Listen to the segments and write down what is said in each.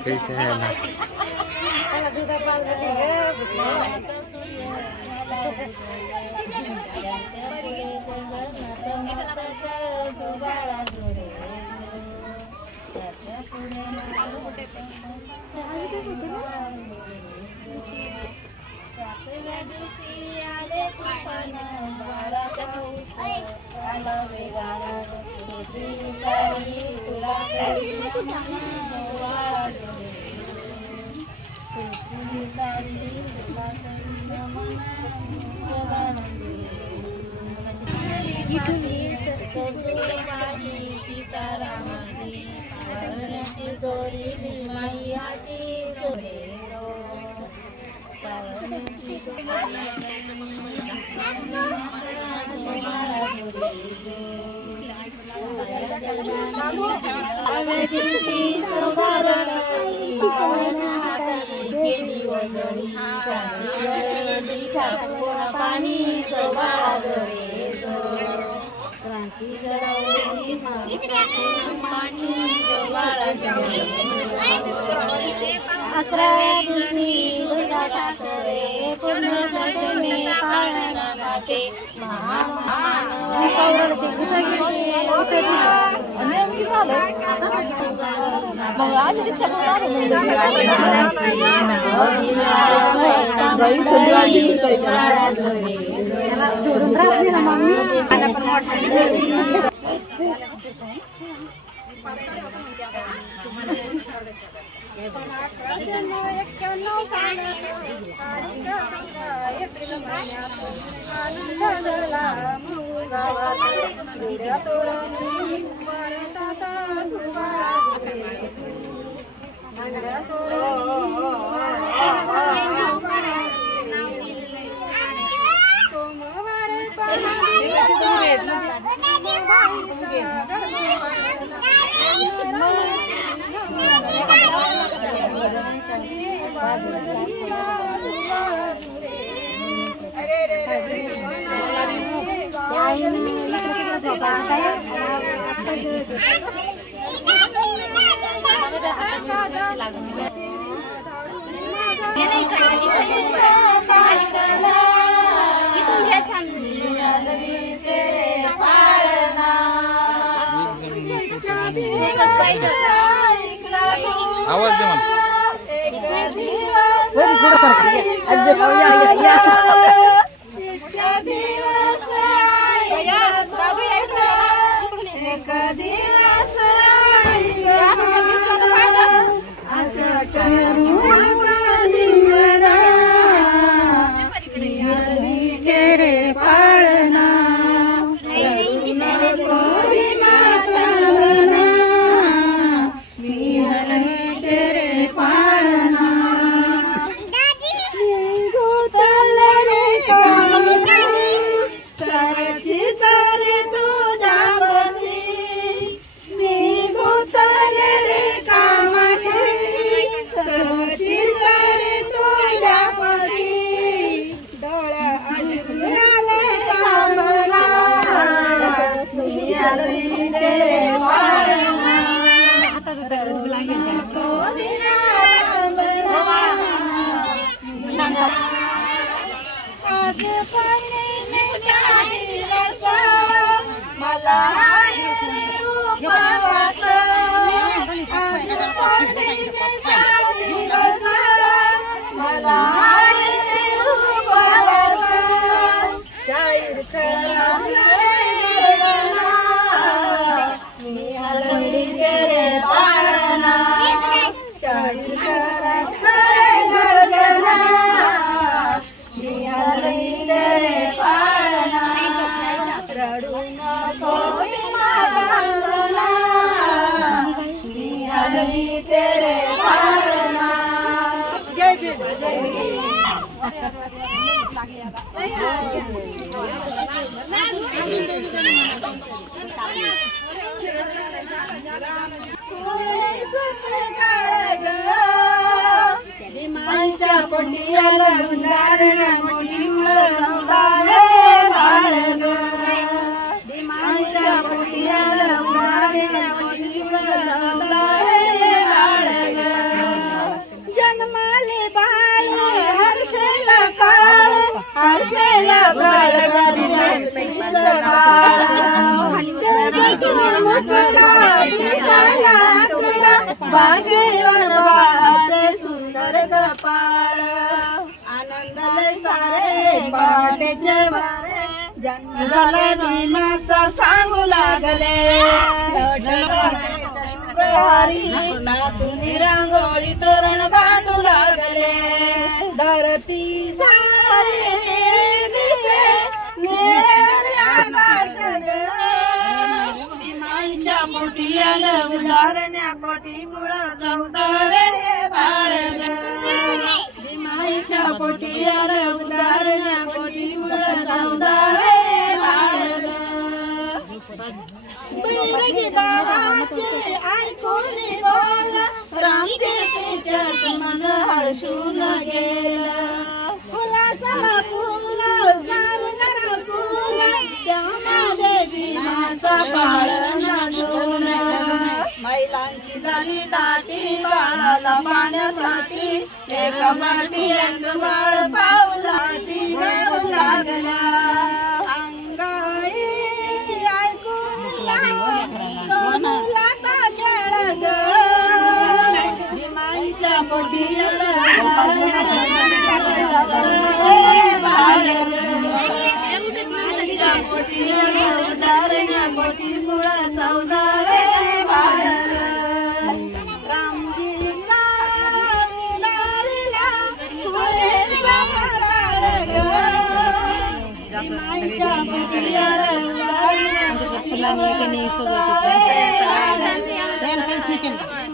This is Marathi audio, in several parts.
कैसे है ना आवाज दे मला नहीं तेरे पारना। जय भीम जय भीम। माईच्या पोटियाला उदाहरण मोठी मुळगावे बाळ ग। माईच्या पोटियाला उदाहरण मोठी मुळगावे बाळ ग। जन्माले बाळ हर्षेला काळ हर्षेला काळ बागेवर बाळाचे सुंदर कपाळ। आनंदले सारे पाटेचे वारे जन्म झाले भीमाचा सांगू लागले। नातूनी रांगोळी तोरण बांधू लागले। धरती सारे दिसे निळे आकाश ग। माईच्या पोटियाला उदाहरण्या कोटी मुळ 14 बाळ ग। माईच्या पोटियाला उदाहरण्या कोटी मुळ 14 बाळ ग। बैरगी बाबाचे ऐकून बोल रामचे प्रीत्यच मन हर्षून गेलं। फुलासला फुल सारंगाला फुल त्यामध्ये भीमाचा पाळणा झुल। महिलांची झाली दाटी बाळाला पाण्यासाठी एक माटी एक बाळ पाऊलाटी गाऊ लागला। अंगाई ऐकून सोनूला खेळ ग। माईच्या पोटियाला बाळ ग। माईच्या पोटियाला उदाहरण्या कोटी मुळ 14 बाळ ग। रामजीचा उदाहरला फुले समकाळ ग। माईच्या पोटियाला उदाहरण्या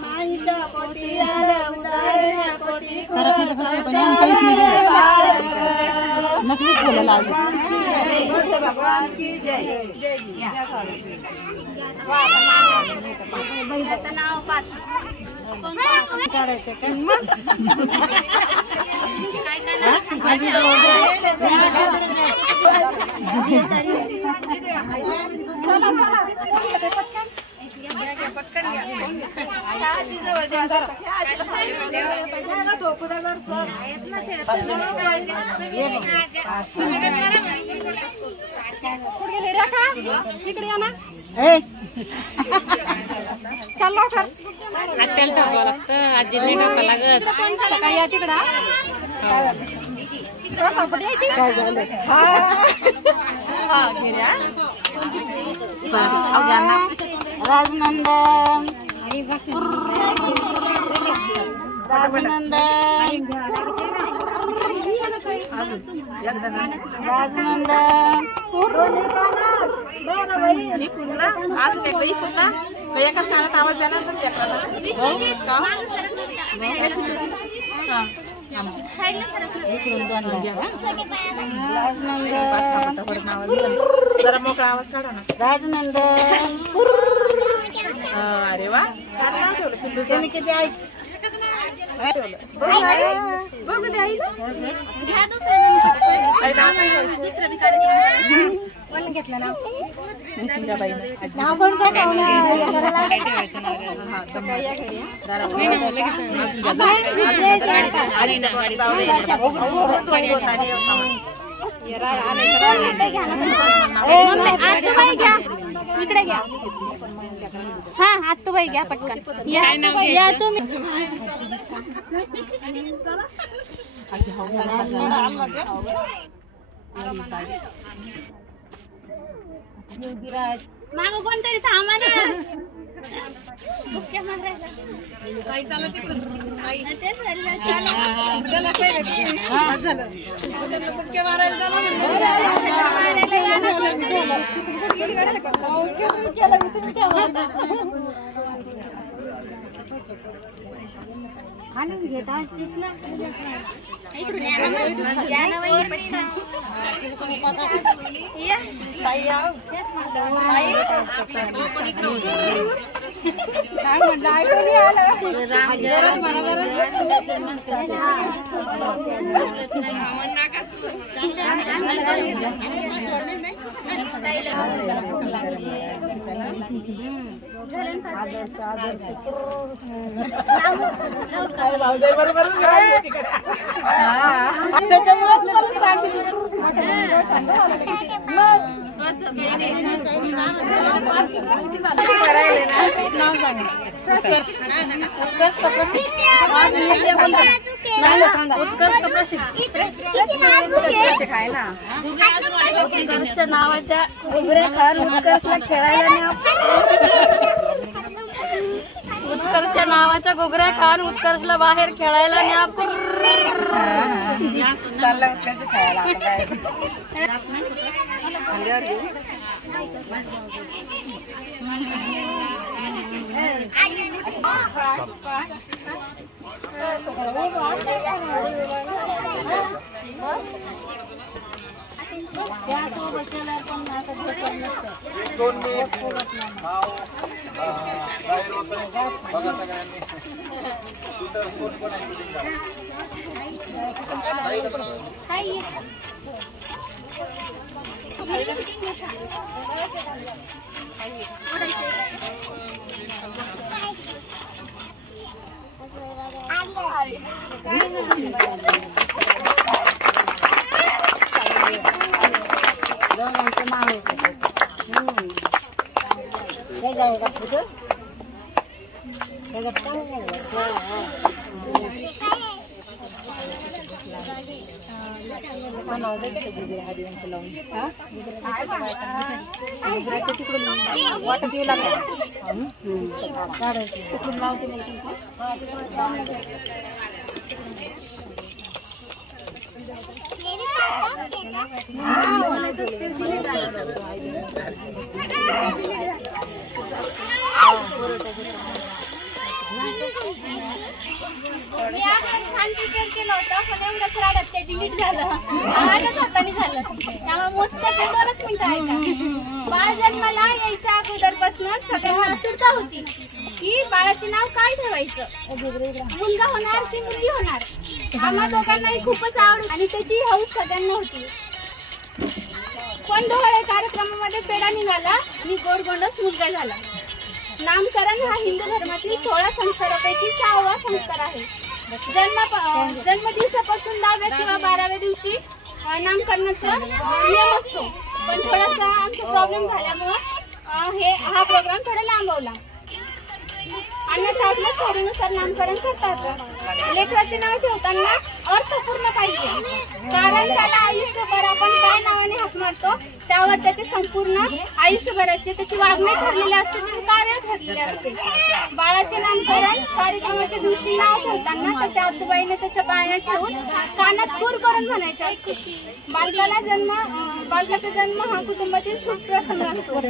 माईच्या पोटियाला उदाहरण्या कोटी नकली फुलं लावली। भगवान की जय जय चल लवकर आत्याला टाकावं लागतं आजीला टाकावं लागत सकाळी या तिकडं राजनंदन एकाच कानात आवाज देणार जरा मोकळा आवाज काढा ना। राजनंदन अरे वा ठेवलं किती ऐक बघू दे आई घेतलं ना नाव कोण इकडे घ्या हा आत्तूबाई घ्या पटकन या तुम्ही माग कोणतरी थांबा ना काही चालत तिकडून बुक्के मारायला उत्कर्ष नावाच्या घुगऱ्या खान उत्कर्षला खेळायला न्या. उत्कर्ष नावाच्या घुगऱ्या खान उत्कर्षला बाहेर खेळायला न्या. चालला उत्कर्ष खेळायला. छान प्रिपेअर केलं होतं पण एवढं खराब ते डिलीट झालं. आजच हाताने झालं. त्यामुळे मोजक्या 2-2 मिनिटं ऐका. बाळ जन्माला यायच्या अगोदरपासून सगळ्यांना आतुरता होती की बाळाचे नाव काय ठेवायचं. मुलगा होणार की मुलगी होणार. आम्हा दोघांनाही खूपच आवड आणि त्याची हौस सगळ्यांना होती. पण डोळे कार्यक्रमामध्ये पेढा निघाला आणि गोडगोंडस मुलगा झाला. नामकरण हा हिंदू धर्मातील 16 संस्कारापैकी 6वा संस्कार आहे. जन्मदिवसापासून 10व्या किंवा 12व्या दिवशी नामकरणाचा नियम असतो. पण थोडासा आमचा प्रॉब्लेम झाल्यामुळे हा प्रोग्राम थोडा लांबवला. अन्यथा आपल्या सोडीनुसार नामकरण करतात. लेकराचे नाव ठेवताना अर्थपूर्ण पाहिजे. कारण त्याला आयुष्यभर आपण काय नावाने हाक मारतो त्यावर त्याचे संपूर्ण आयुष्यभराचे त्याची वागणे ठरलेले असते. त्याचे कार्य ठरलेले असते. बाळाचे नामकरण कार्यक्रमाच्या दिवशी नाव ठेवताना त्याच्या आजोबाईने त्याच्या पायात ठेवून कानात सूर करून म्हणायचे. बालकाचा जन्म हा कुटुंबातील शुभ प्रसंग असतो.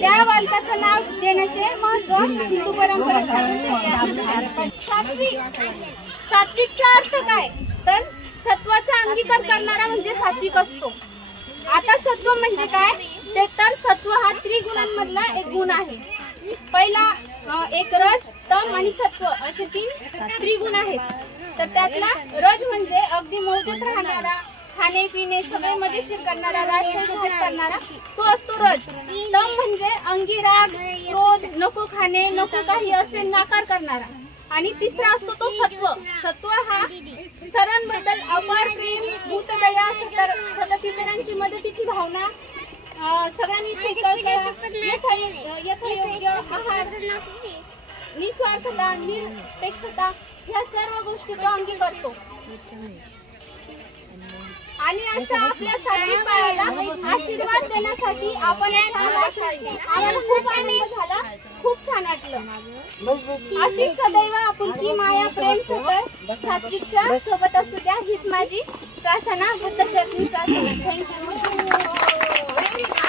त्या बालकाचं नाव देण्याचे महत्व हिंदू परंपरेत सात्विकचा अर्थ काय तर सत्वाचा अंगीकार करणारा म्हणजे सात्विक असतो. आता सत्व म्हणजे काय ते तर सत्व हा त्रिगुणांमधला एक गुण आहे. पहिला एक रज तम आणि सत्व असे 3 त्रिगुण आहेत. तर त्यातला रज म्हणजे अगदी मौजूद राहणारा, खाणे पिणे सगळे मजेशीर करणारा, राजशाही करणारा तो असतो रज. तम म्हणजे अंगी राग क्रोध, नको खाणे नको काही असे नाकार करणारा. आणि तिसरा असतो तो सत्व. सत्व हा सर्वांबद्दल अपार प्रेम, भूतदया, सतत इतरांची मदतीची भावना, सगळ्यांविषयी यथायोग्य आहार, निस्वार्थता, निरपेक्षता ह्या सर्व गोष्टी तो अंगी करतो. आणि अशा आपल्या सात्विक बाळाला आशीर्वाद देण्यासाठी आपण आम्हाला खूप आनंद झाला. खूप छान वाटलं. अशी सदैव आपुलकी माया प्रेम सतत सात्विकच्या सोबत असू द्या हीच माझी प्रार्थना. बुद्ध चरणी प्रार्थना. थँक्यू.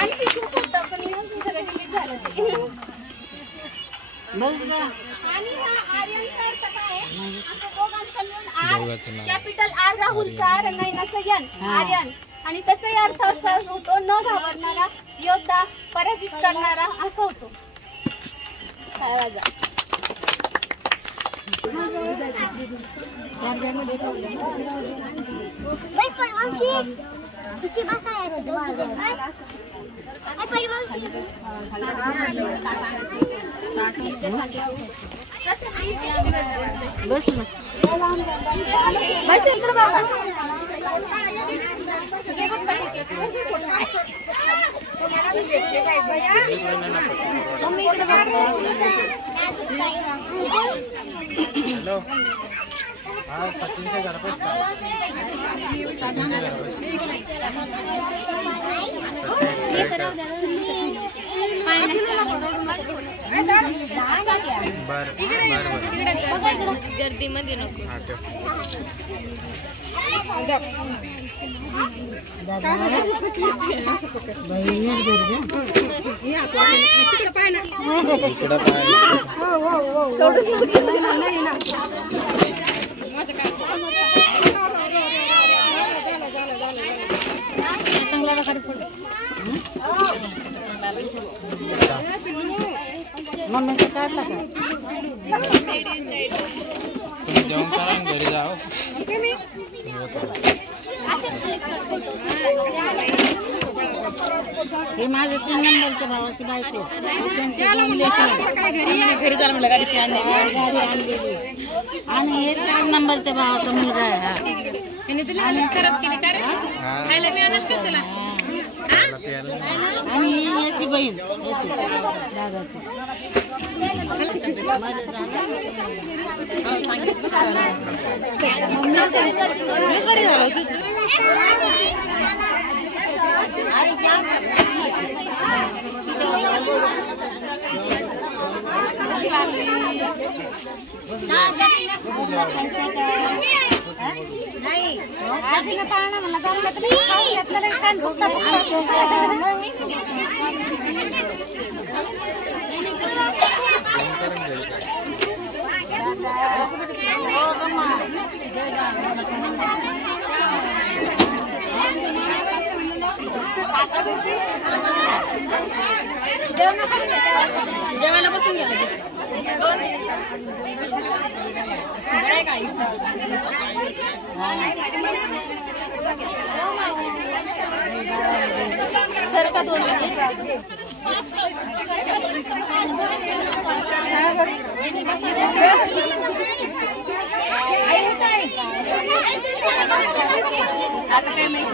आणखी खूप होतं पण सगळं डिलीट झालं. आणि दोघांचं मिळून दोघांचं नाव. कॅपिटल आर राहुलचा आर नयनाचा यन आर्यन आणि त्याचाही अर्थ असा होतो न घाबरणारा योद्धा पराजित करणारा असं होतो. बस इकडे बघा. हॅलो हा सचिनच्या घरापास गर्दीमध्ये नको. तुम्ही जेवण करा आणि घरी जाओ. हे माझं 3 नंबरच्या भावाची बायको घरी झालं म्हणलं गाडी आणलेली आणि हे 4 नंबरच्या भावाचा मुलगा आहे. आणि खराब केली का रे? खायला मिळालं असतं त्याला. आणि ही याची बहीण याची दादाची बरी झालं तुझं. जेवायला बसून गेलं सरका दोन आता काय माहिती